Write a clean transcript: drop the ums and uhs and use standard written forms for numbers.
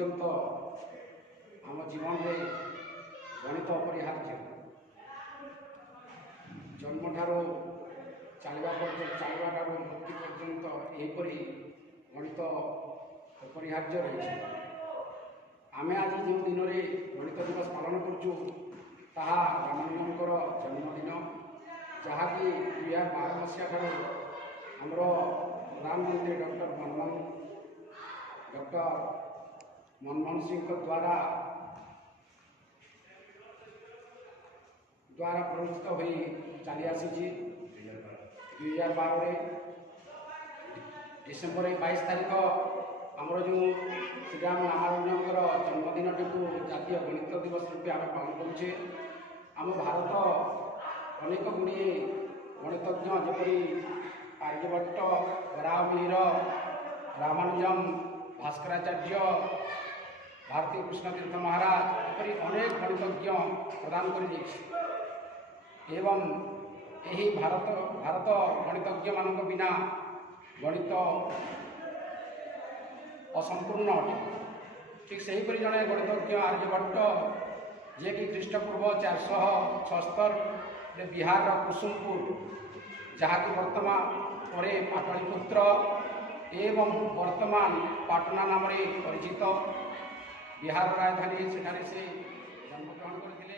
पर्यंत आम जीवन में गणित अपरिहार्य जन्म ठारू चलवा मृत्यु पर्यंत यहपरी गणित अपरिहार्य रही। आम आज जो दिन में गणित दिवस पालन करूँ ताहा रामानुजंकर जन्मदिन, जहाँकि 2012 मसीहा ठारू आमर प्रधानमंत्री डॉक्टर मनमोहन सिंह द्वारा प्रवृत्त हो चली आसी 2012 डिसेम्बर 22 तारीख आमर जो श्रीराम रामानुजंकर जन्मदिन टी जातीय गणित दिवस रूपे आम पालन करुचे। आम भारत अनेक गुड़े गणितज्ञ जपरी आर्यभट्ट, वराहमिहिर, रामानुजम, भास्कराचार्य, भारती कृष्ण तीर्थ महाराज एपरी अनेक गणितज्ञ प्रदान कर एवं यही भारत गणितज्ञ मान बिना गणित असंपूर्ण अटे। ठीक से हीपरि जड़े गणितज्ञ आर्यभट्ट जे कि ख्रीष्टपूर्व 476 बिहार कुसुमपुर जहाँकि वर्तमान परे पाटलिपुत्र एवं वर्तमान पाटना नाम परिचित बिहार राजधानी से जन्मग्रहण करते।